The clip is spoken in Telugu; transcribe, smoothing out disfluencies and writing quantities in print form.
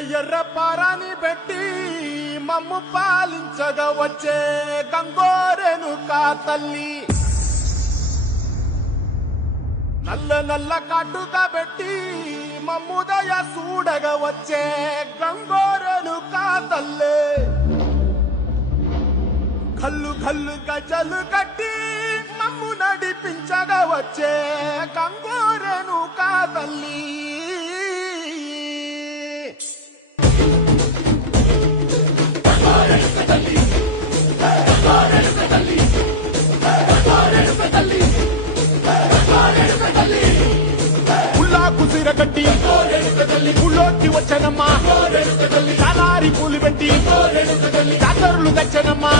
ఎర్ర పారాని పెట్టి మమ్ము పాలించగా వచ్చే గంగోరేణుకా తల్లి నల్ల నల్ల కాటుగా పెట్టి మమ్ముదయ చూడగా వచ్చే గంగోరేణుకా తల్లి కల్లు కల్లు గజలు కట్టి మమ్ము నడిపించగా వచ్చే గంగోరేణుకా తల్లి కుసిరగట్టి పుల్లోకి వచ్చనమ్మా చాలారి పూలు పెట్టి జాతరులు తెచ్చనమ్మా